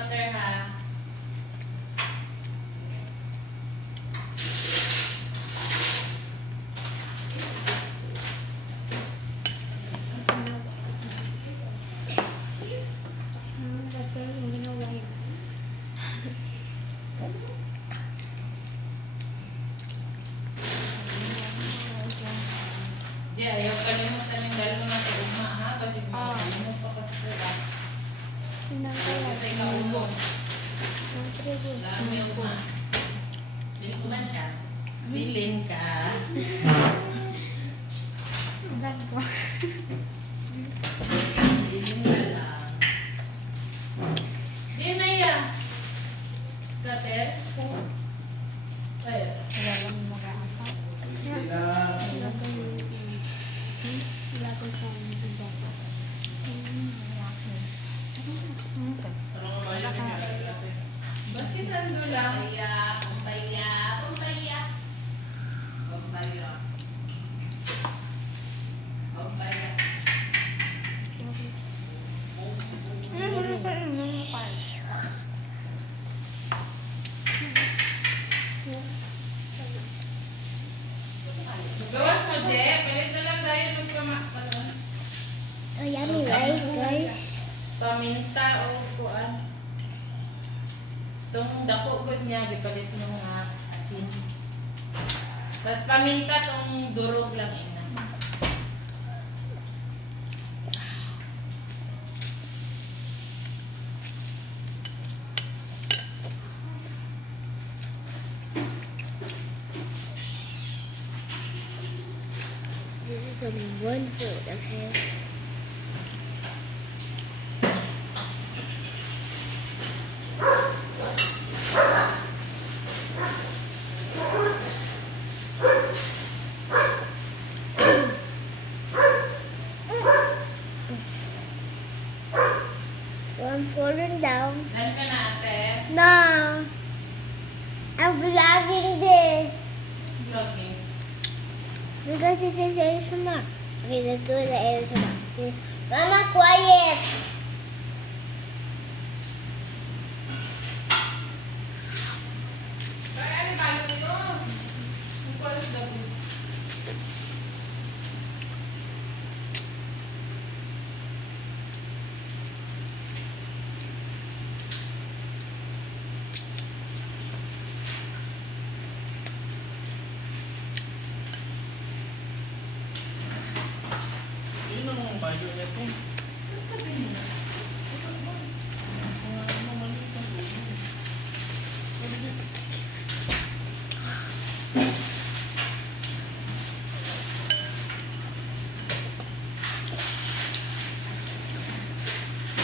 water ha. Di, ayaw kalimutan yung dalo na sa uma ha. Kasi kalimutan pa kasi sila. Ito ay kaulo. Dami yung uma. Bilikuman ka. Bilin ka. Bilin ka lang. Di, Maya. Kater? Ay, baski sando lang. Pampaya. Gawas mo, Je. Palit na lang tayo ng pamakpaton. Oh, yummy, right, guys? Paminta o kuan. Itong dako good niya, gipalit ng asin. Tapos paminta tong durog lang ina. This is only one food, okay? I'm falling down. Nan ka na ate. No, I'm vlogging this Vlogging. because this is ASMR. Okay, let's do the ASMR. Okay. Mama, quiet. Ay, ano ba yun? Ang kulas na po. Yun ang bayo niya po. Tapos ka pinila.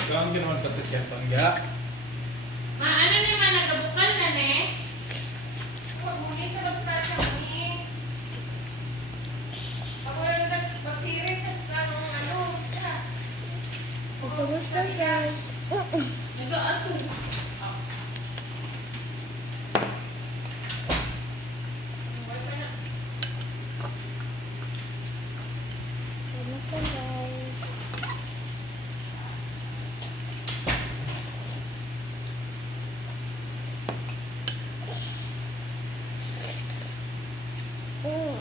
Ikaw ang ginawan pa sa kentang ga. Ma, ano naman, nagabukal na ne? Huwag mo sa mag-start ka muni. Pag wala na mag-sirit sa ano, sa. Kumusta, guys? Nag-aaso. Kumusta, guys? Mm.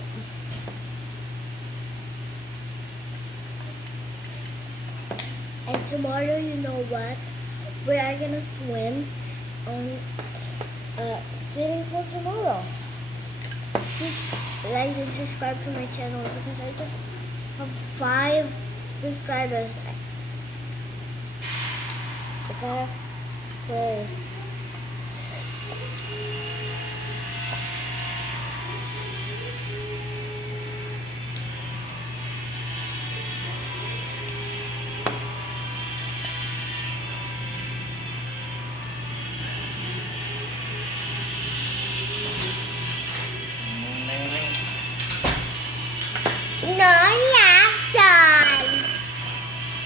And tomorrow, you know what? We are gonna swim on swimming pool tomorrow. Please like and subscribe to my channel because I just have 5 subscribers. Okay, close.